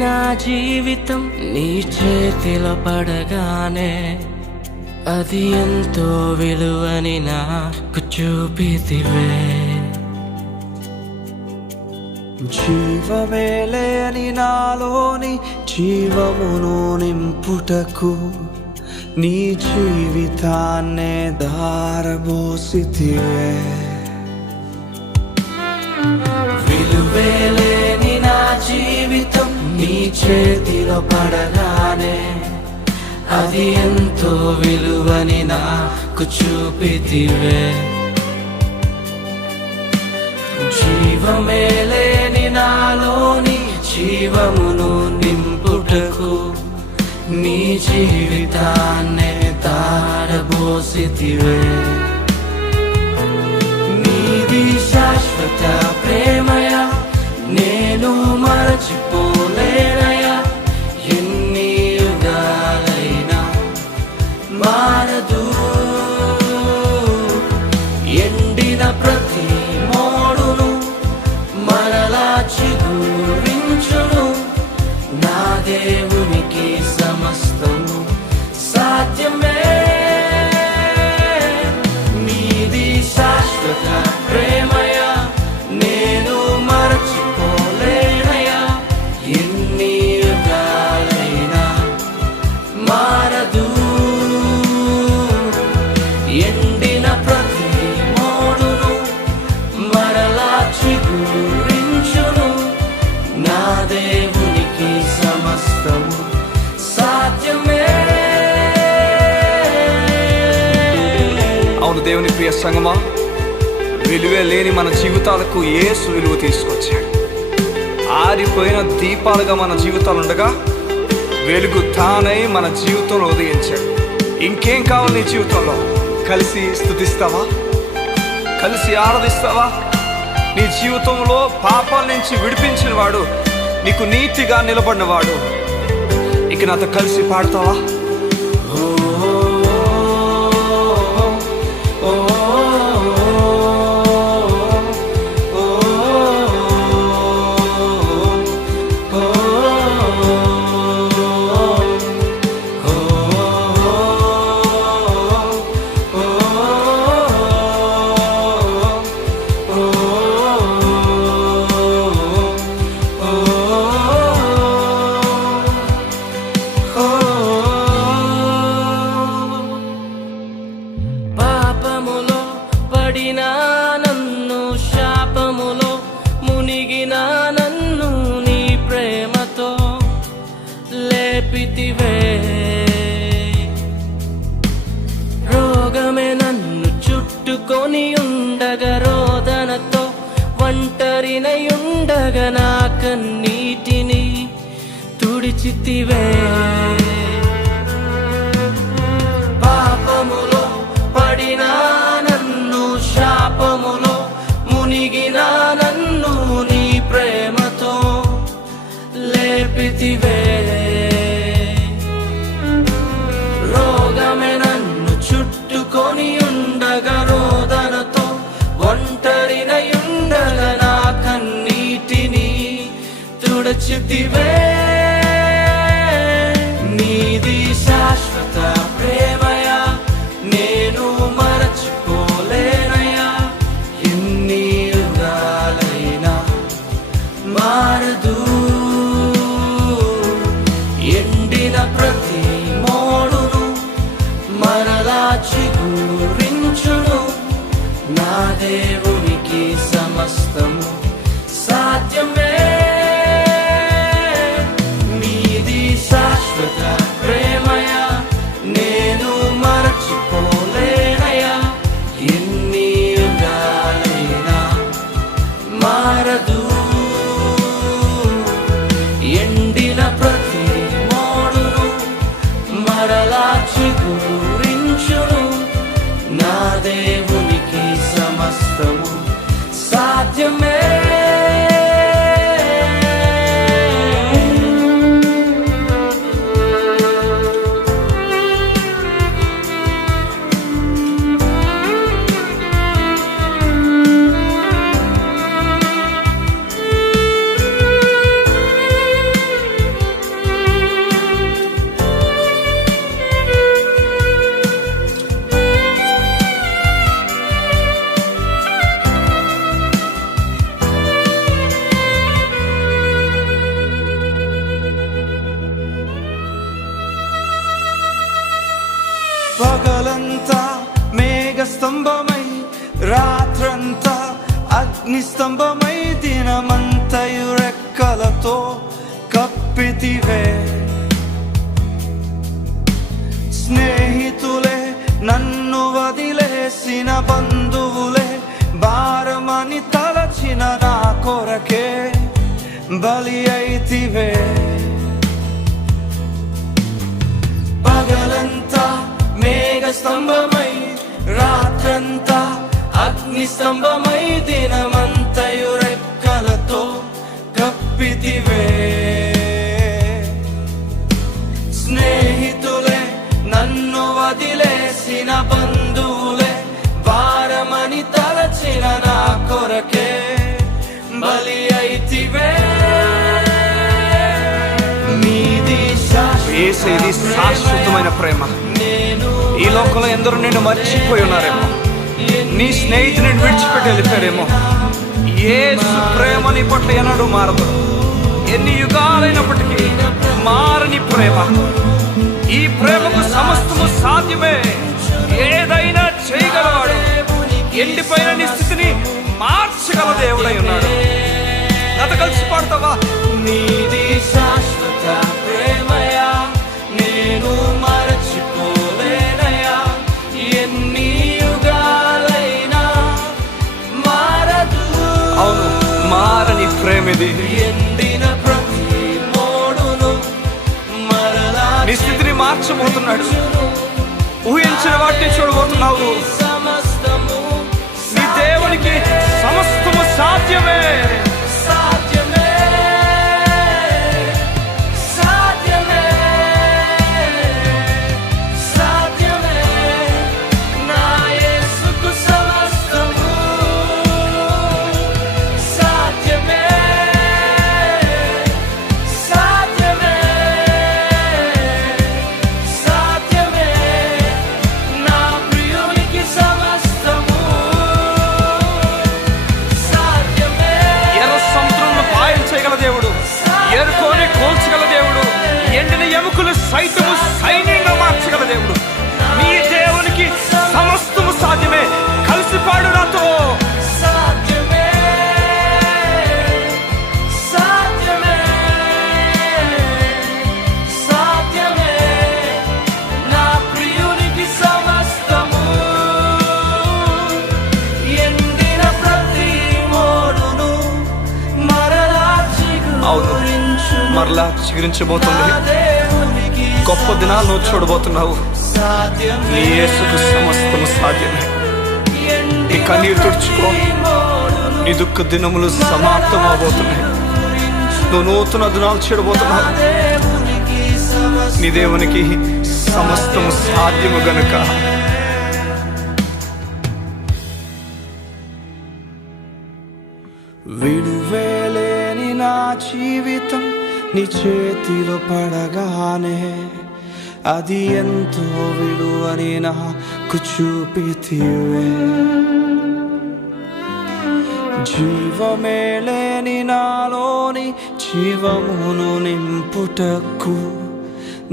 నా జీవితం నీ చేతిలో పడగానే అది ఎంతో విలువని నాకు చూపితివే. జీవమే లేని నాలోని జీవమును నింపుటకు నీ జీవితాన్నే దారబోసితివే. విలువే లేని నా జీవితం నీ చేతిలో పడగానే అది ఎంతో విలువని నాకు చూపితివే. జీవమే లేని నాలోని జీవమును నింపుటకు నీ జీవితాన్నే దారబోసితివే. నీది శాశ్వత ప్రేమయా, నేను మరచిపోలేనయా. ఎన్ని యుగాలైనా మారదు. ఎండిన ప్రతి మోడును మరలా చిగురించును. నా దేవునికి సమస్తము సాధ్యమే. నీది శాశ్వత ప్రేమయా, నేను మరచిపోలేనయా. ఎన్ని యుగాలైనా మారదు. ఎండిన ప్రతి మోడును మరలా చిగురించును. నా దేవునికి సమస్తము సాధ్యమే. అవును దేవుని ప్రియ సంగమా, విలువే లేని మన జీవితాలకు యేసు విలువ తీసుకొచ్చాడు. ఆరిపోయిన దీపాలుగా మన జీవితాలు ఉండగా వెలుగు తానై మన జీవితంలో ఉదయించాడు. ఇంకేం కావాలి నీ జీవితంలో? కలిసి స్తుతిస్తావా? కలిసి ఆరాధిస్తావా? నీ జీవితంలో పాపాల నుంచి విడిపించిన వాడు, నీకు నీతిగా నిలబడిన వాడు, ఇక నాతో కలిసి పాడతావా? పాపములో పడిన నన్ను, శాపములో మునిగిన నన్ను నీ ప్రేమతో లేపితివే. రోగమే నన్ను చుట్టుకొని ఉండగా, రోదనతో ఒంటరినై ఉండగా నా కన్నీటిని తుడిచితివే. పాపములో పడిన నన్ను, శాపములో మునిగిన నన్ను నీ ప్రేమతో లేపితివే. రోగమే నన్ను చుట్టుకొని ఉండగా, రోదనతో ఒంటరినై ఉండగా నా కన్నీటిని తుడిచితివే. నీది శాశ్వత ప్రేమయా, నేను మరచిపోలేనయా. ఎన్ని యుగాలైనా మారదు. ఎండిన ప్రతి మోడును మరలా చిగురించును. నా దేవునికి సమస్తము సాధ్యమే. నీది శాశ్వత ప్రేమయా, నేను మరచిపోలేనయా. ఎన్ని యుగాలైనా మారదు. ఎండిన ప్రతి మోడును మరలా చిగురించును. నా దేవునికి సమస్తము సాధ్యమే. స్తంభమై రాత్రంతా అగ్ని స్తంభమై దినమంతయు రెక్కలతో కప్పితివే. స్నేహితులే నన్ను వదిలేసిన బంధువులే భారమని తలచిన నా కొరకే బలి అయితివే. పగలంతా మేఘ స్తంభమై రాత్రంతా అగ్ని స్తంభమై దినమంతయు రెక్కలతో కప్పితివే. స్నేహితులే నన్ను వదిలేసిన బంధువులే భారమని తలచిన నా కొరకే బలి అయితివే. యేసేది శాశ్వతమైన ప్రేమ. ఈ లోకంలో ఎందరూ నిన్ను మర్చిపోయి ఉన్నారేమో, నీ స్నేహితుని విడిచిపెట్టి వెళ్ళిపోయారేమో. యేసు ప్రేమ నీ పట్ల ఎన్నడూ మారదు. ఎన్ని యుగాలైనప్పటికీ మారని ప్రేమ. ఈ ప్రేమకు సమస్తము సాధ్యమే. ఏదైనా చేయగలవాడు. ఎండిపోయిన నీ స్థితిని మార్చగల దేవుడై ఉన్నాడు. నాతో కలిసి పాడతావా? నీది శాశ్వత ప్రేమయా, నేను మరచిపోలేనయా. ఎన్ని యుగాలైనా మారదు. అవును, మారని ప్రేమిది. ఎండిన ప్రతి మోడును మరలా నీ స్థితిని మార్చబోతున్నాడు. ఊహించిన వాటిని చూడబోతున్నావు. సమస్తము నీ దేవునికి సమస్తము సాధ్యమే. సాధ్యమే, సాధ్యమే, సాధ్యమే. నా యేసుకు సమస్తము సాధ్యమే, సాధ్యమే, సాధ్యమే. నా ప్రియునికి సమస్తము సాధ్యమే. ఎర్ర సముద్రంలో పాయం చేయగల దేవుడు, ఎరుకోని కోల్చగల దేవుడు, ఎండిన ఎముకలు సైతము సైన్యంగా మార్చగల దేవుడు. నీ దేవునికి సమస్తము సాధ్యమే. కలిసి పాడు నాతో. సాధ్యమే, సాధ్యమే, సాధ్యమే. నా ప్రియునికి సమస్తము. ఎండిన ప్రతి మోడును మరలా అవును, చిగురించు. మరలా చిగురించబోతుంది. నా దేవునికి గొప్ప దినాలు నువ్వు చూడబోతున్నావు. సాధ్యమే. నీ యేసుకు సమస్తము సాధ్యమే. నీ కన్నీరు తుడుచుకో. నీ దుఃఖ దినములు సమాప్తం అవబోతున్నాయి. నువ్వు నూతన దినాలు చూడబోతున్నావు. నీ దేవునికి సమస్తము సాధ్యము గనుక విలువేలేని నా జీవితం నీ చేతిలో పడగానే అది ఎంతో విలువని నాకు చూపితివే. జీవమే లేని నాలోని జీవమును నింపుటకు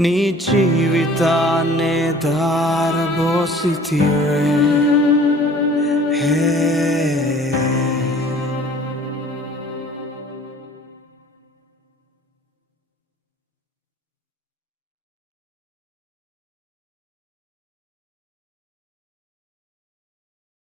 నీ జీవితాన్నే ధారబోసితివే.